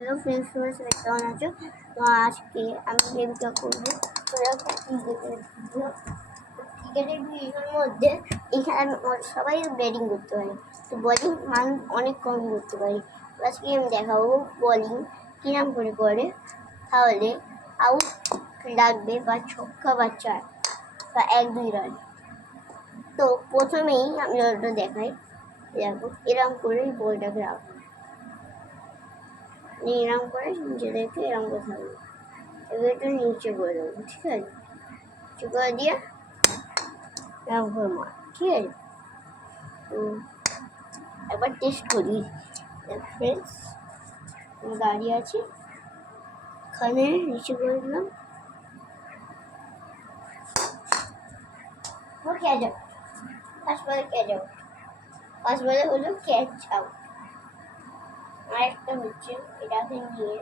Hello friends, তোমরা সবাই কেমন আছো? তো আজকে আমি গেমটা করবো ক্রিকেটের ভিডিওর মধ্যে। এখানে সবাই ব্যাটিং করতে পারে, তো বলিং মানুষ অনেক কম করতে পারে। আজকে আমি দেখাবো বলিং কিরম করে করে, তাহলে আউট লাগবে বা ছক্কা বা চার বা 1-2 রান। তো প্রথমেই আমি ওটা দেখাই, দেখো এরম করে বলটাকে রাখবো, এরম করে নিচে রেখে এরম করে থাকবে, এবার একটু নিচে করে দেবো, ঠিক আছে? নিচে করে দিয়ে এরম করে মার, ঠিক আছে? তো একবার টেস্ট করি। ফ্রেন্ডস, আমি দাঁড়িয়ে আছি, এখানে নিচে করে দিলাম, ক্যাচ আউট। ফার্স্ট বলে ক্যাচ আউট, ফার্স্ট বলে হলো ক্যাচ আউট। আর একটা হচ্ছে এটাকে নিয়ে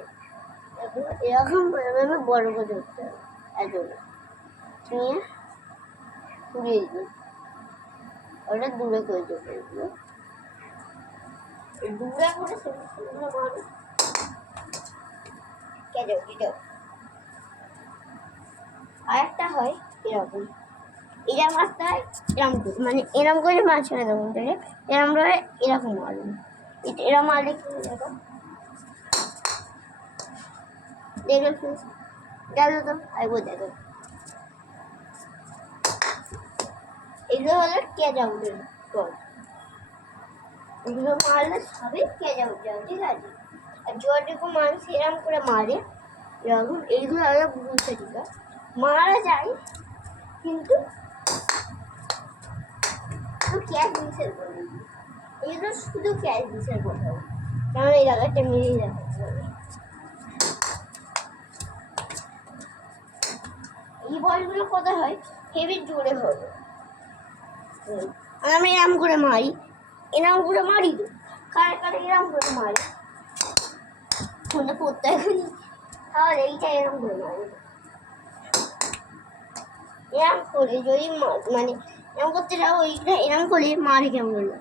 এরকম ভাবে বড় করে ধরতে হবে, এত নিয়ে উড়িয়ে দিল, ওটা দূরে করে দেবো, দূরে করে সেগুলো মারো, ক্যাচ আউট। এটাও আর একটা হয় এরকম, এরকম মারতে হয়, এরকম মানে এরকম করে মাছ ছেড়ে দেবো, এরকম করে এরকম মারবো, এরকম মারলে কি দেখো, দেখো গেল তো, আইবো দেখো, এগুলো হলো ক্যাচ আউটের বল। এগুলো মারলে সবই ক্যাচ আউট যাবে, ঠিক আছে? আর যতটুকু মানুষ এরকম করে মারে এরকম, এইগুলো হলো বুঝতে, ঠিক আছে? মারা যায় কিন্তু ক্যাচ মিসের বলে, এগুলো শুধু ক্যাচ মিসের কথা, কারণ এই জায়গাটা মেরেই দেখাতে হবে। এই বলগুলো কথা হয় হেভি জোরে হবে, আমি এরম করে মারি, এরম করে মারি, তো কারে কারে এরম করে মারি ফোনে পড়তে হয়, তাহলে এইটা এরম করে মারি, এরম করে যদি মানে এরম করতে চাও, ওইটা এরম করে মারি। কেমন বললো,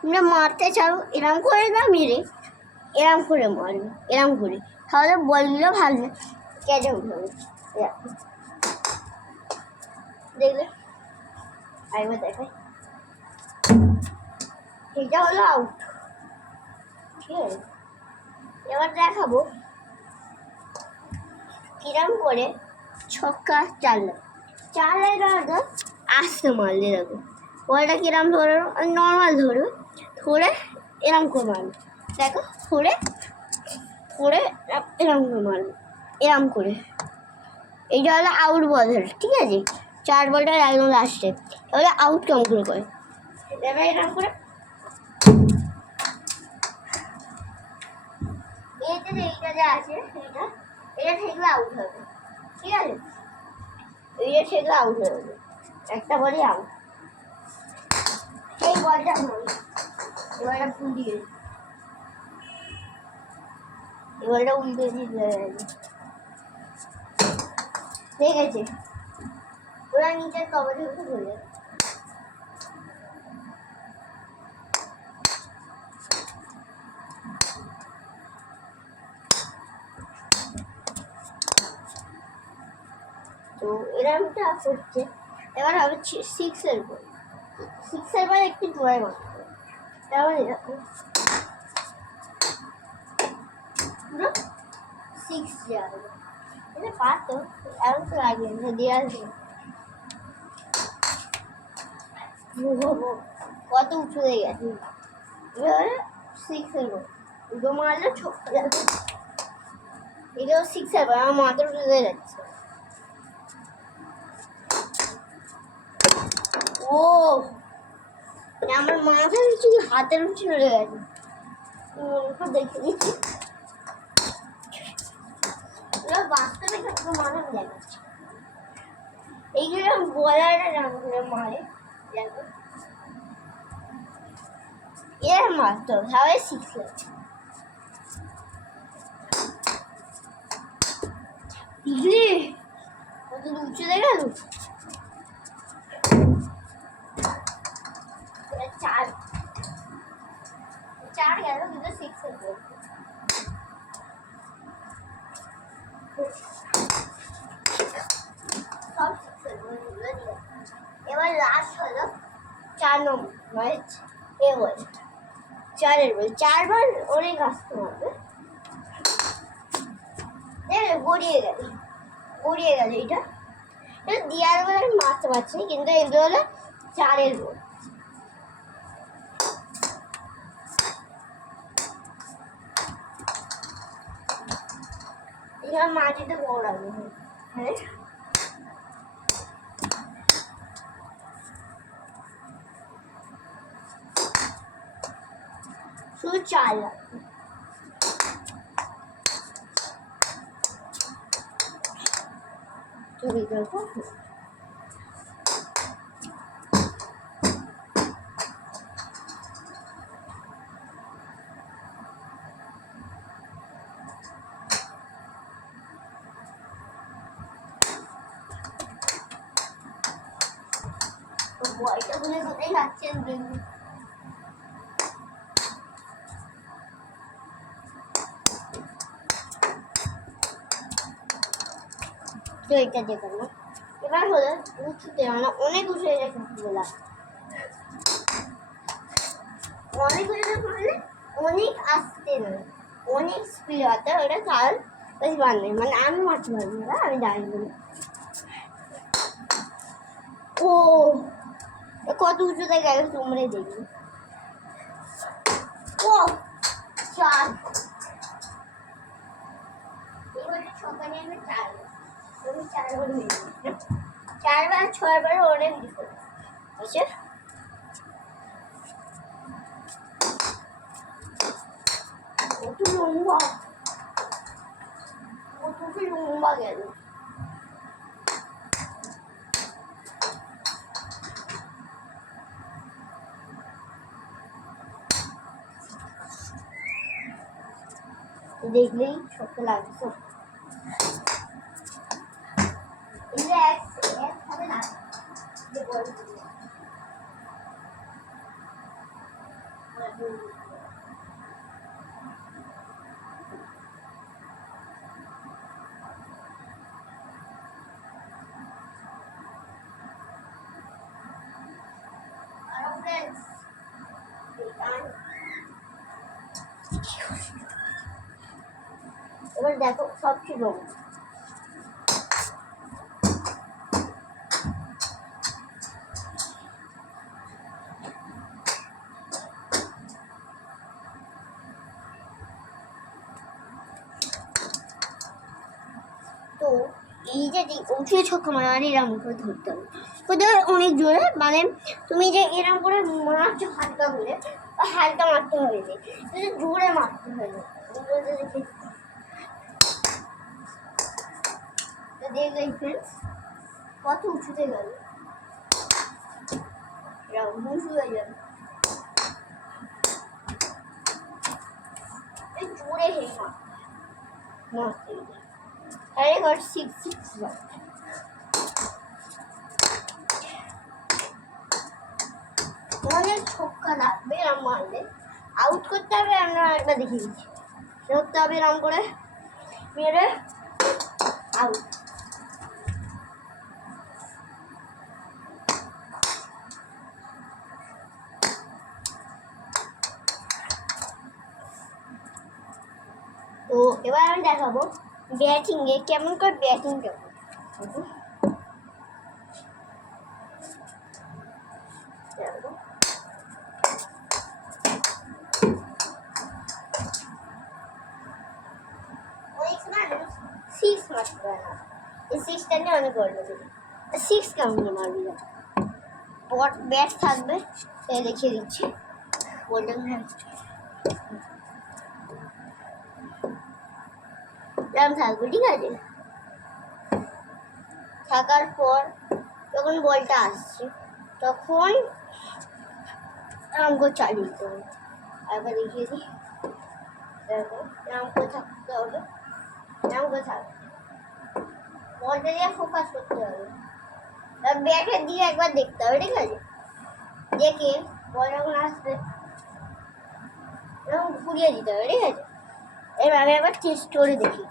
তোমরা মারতে চাও এরম করে না মেরে এরম করে মারবে, এরম করে, তাহলে বলগুলো ভালো ক্যাচ আউট হবে। দেখলে আরেকবার দেখাই, এটা হলো আউট, ঠিক আছে? এবার দেখাবো কিরম করে ছক্কা চারলে ধরো, আসতে মারলে দেখো বলটা কিরম ধরো, নর্মাল ধরো, ধরে এরম করে মারবে, দেখো ধরে ধরে এরম করে মারবে, এরম করে। এইটা হলো আউট বল, ঠিক আছে? 4 বলটা একদম লাস্টে, তাহলে আউট কেমন করে এবার এরকম করে এইটা যে আছে এটা ঠেকলে আউট হবে, ঠিক আছে? এইটা ঠেকলে আউট হবে, একটা বলই আউট। এই বলটা এবারটা ফুল দিয়ে, এবারটা উল্টে দিয়ে ঠিক আছে, ওরা নিচের কভারে উঠে চলে যাবে। তো এরকমটা করছে, এবার হবে 6-এর বল, 6-এর বল একটু জোরে মারতে হবে, তাহলে এরকম পুরো 6 যাবে, এটা পারতো, এমন তো লাগবে না দেওয়াল কত উঁচু হয়ে গেছে। এবার 6-এর বল, দুটো মারলে ছক্কা যাবে, এটাও 6-এর বল, আমার মাথার উঠে হয়ে যাচ্ছে। ও আমার মাথার উঁচু হাতের উঁচু চলে গেছে, দেখে নিচ্ছি বাস্তবে মানুষ দেখাচ্ছে, এইগুলো বলাটা রান করে মারে, দেখো এর মারতে হবে, তাহলে 6 লাগছে। বুঝলি কত উঁচু দেখে 4 গেল, কিন্তু 6-এর বল। এবার লাস্ট হলো 4 নম্বর মানে এ বল 4-এর বল 4বার অনেক আসতে হবে গড়িয়ে গেল এটা দেওয়ার বলে আমি মারতে পারছি কিন্তু এগুলো হলো 4-এর বল এখানে মাটিতে গড়াবে হ্যাঁ শুধু 4 লাগবে তুমি দেখো বলটা বলে কোথায় যাচ্ছেন দেখুন তো এটা দেখো না এবার হলো উঁচুতে মানে অনেক উঁচু হয়ে গেছে বলা অনেক উঁচুতে পড়লে অনেক আসতে নয় অনেক স্পিড হতে ওটা কারণ বেশ বার নেই মানে আমি মারতে পারবো না আমি জানি বলি ও কত উঁচুতে গেল তোমরাই দেখি ও 4 এবারে সকালে আমি 4 আমি 4বার মেরে 4বার 6বার অনেক ডিফারেন্স আছে কত লম্বা গেল দেখলেই শক্ত লাগছে হবে না এবার দেখো সব কি রঙ তো এই যে উঠিয়ে ছক্কা মারি এরম করে ধরতে হবে ওদের অনেক জোরে মানে তুমি যে এরম করে মারছো হালকা করে হালকা মারতে হবে যে জোরে মারতে হবে দেখলেই ফ্রেন্ডস কত উঁচুতে গেল এরকম উঁচু হয়ে যাবে জোরে হে মারতে আরে ঘর 6 অনেক ছক্কা লাগবে এরম মারলে আউট করতে হবে আমরা একবার দেখিয়ে দিচ্ছি ধরতে হবে এরম করে মেরে আউট তো এবার আমি দেখাবো ব্যাটিংয়ে কেমন করে ব্যাটিং করবো সিক্স মারতে পারে না এই সিক্সটা নিয়ে অনেক গল্প করি 6 কেমন মারবি না ব্যাট থাকবে তাই দেখিয়ে দিচ্ছি গোল্ডেন এরকম থাকবে ঠিক আছে থাকার পর যখন বলটা আসছে তখন এরকম করে চালিয়ে দিতে হবে একবার দেখিয়ে দিই দেখো এরকম করে থাকতে হবে এরকম করে থাকবে বলটা দিয়ে ফোকাস করতে হবে ব্যাটে দিয়ে একবার দেখতে হবে ঠিক আছে দেখে বল যখন আসবে এরকম ঘুরিয়ে দিতে হবে ঠিক আছে এবার আমি একবার টেস্ট করে দেখি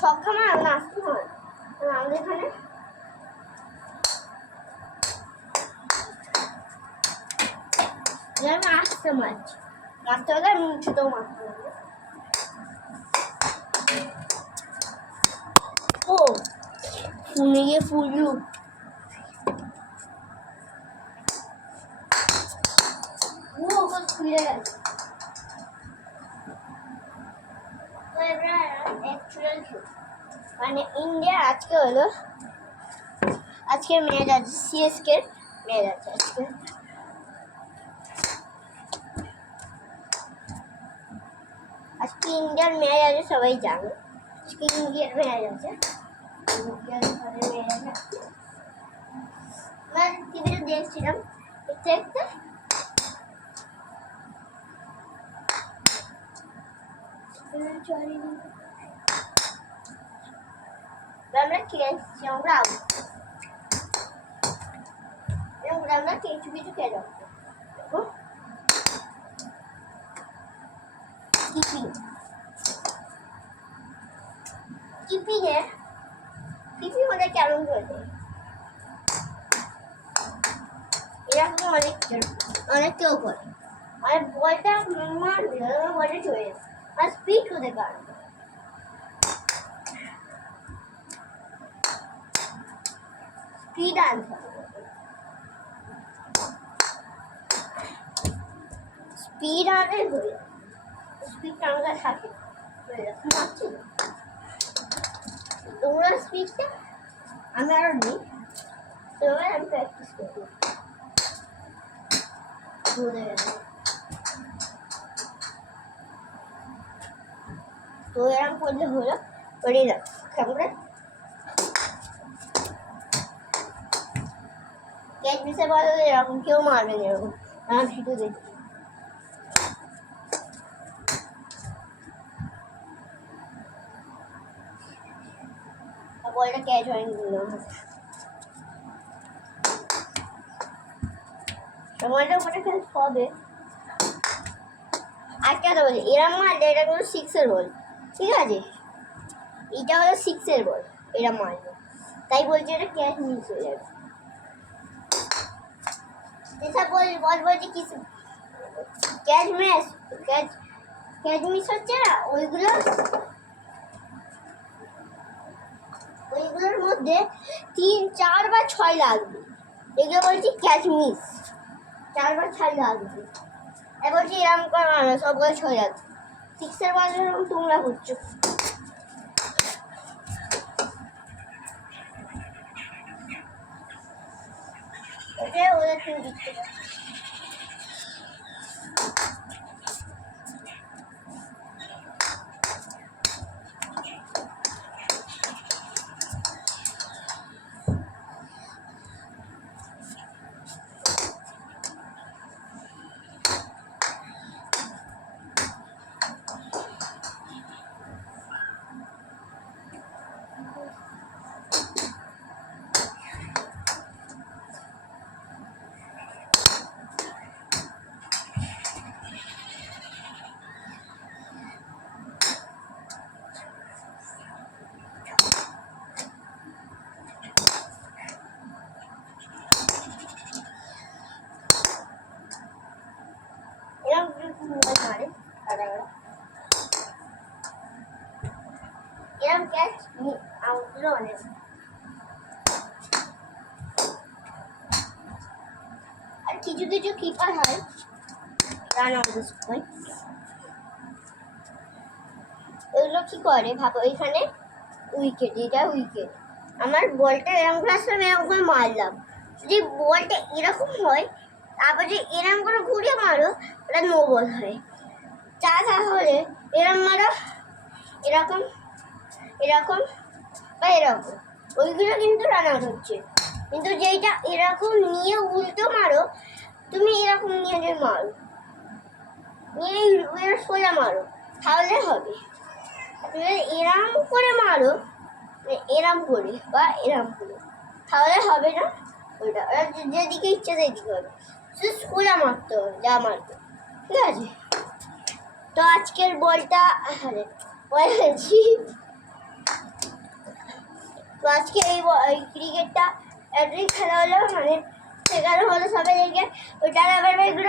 ছক্কা মারো না, আসতে মারো। আমাদের এখানে আসতে মারছি, মারতে হলে আমি উঁচুতেও মারতে হবে। ও ফুলে গিয়ে ফুলু খুলে গেছে। মানে ইন্ডিয়া আজকে হলো, আজকের ম্যাচ আছে, সিএসকে ম্যাচ আছে আজকে। আজকে ইন্ডিয়ার ম্যাচ আছে, সবাই জানে আজকে ইন্ডিয়ার ম্যাচ আছে। টিভিতে দেখছিলাম, দেখতে দেখতে আমরা খেয়েছি, আমরা আমরা কিছু কিছু খেয়ে যাবো। কিপিংয়ে কিপিং ওদের কেমন করে দেয় এরকম অনেক কেউ করে। আর বলটা মারবে, বলটা চলে যাবে, আর স্পিড কোথায় কারণ স্পিড আনতে হবে, স্পিড আনলে হয়ে যাবে, স্পিডটা আমাদের থাকে হয়ে যাবে। মারছি দৌড়ার স্পিডটা আমি আরও নিই, তো এবার আমি প্র্যাকটিস করবো। তো এরকম করলে হলো, করে যাক আমরা ক্যাচ মিসে বলো, এরকম কেউ মারবে না, এরকম আমি শুধু দেখছি। বলটা ক্যাচ হয়নি, সময়টা ওখানে ক্যাচ হবে। একটা তো বলি এরম মারলে এটা কোনো সিক্সের বল, ঠিক আছে, এটা হলো সিক্সের বল, এরা মারবে, তাই বলছি এটা ক্যাচ মিস হয়ে যাবে। যেসব বল বলছি কি ক্যাচ মিস, ক্যাচ মিস হচ্ছে না, ওইগুলোর মধ্যে 3, 4 বা 6 লাগবে, এগুলো বলছি ক্যাচ মিস, 4 বা 6 লাগবে। এবার বলছি এরকম করে মারো, সবগুলো 6 যাচ্ছে, সিক্সের বল তোমরা করছো। ওটা ওদের তুমি দিচ্ছে এরকম ক্যাচ আউটগুলো অনেক। আর কিছু কিছু কিপার হয় রান আউট সময়, এগুলো কি করে ভাবো, এখানে উইকেট, এটা উইকেট, আমার বলটা এরকম করে আসলে এরকম করে মারলাম, যদি বলটা এরকম হয় তারপর যে এরকম করে ঘুরে মারো ওটা নো বল হয়। তাহলে এরকম মারো, এরকম এরকম বা এরকম, ওইগুলো কিন্তু রান আউট হচ্ছে। কিন্তু যেইটা এরকম নিয়ে উল্টো মারো, তুমি এরকম নিয়ে যে মারো, নিয়ে সোজা মারো তাহলে হবে। তুমি এরম করে মারো, এরম করে বা এরম করে, তাহলে হবে না। ওইটা যেদিকে ইচ্ছে সেদিকে হবে, শুধু সোজা মারতে হবে, যা মারতে, ঠিক আছে। তো আজকের বলটা বলেছি আজকে এই ক্রিকেটটা এতই খেলা হলো মানে শেখানো হলো সবাইকে ওইটার আবার গুড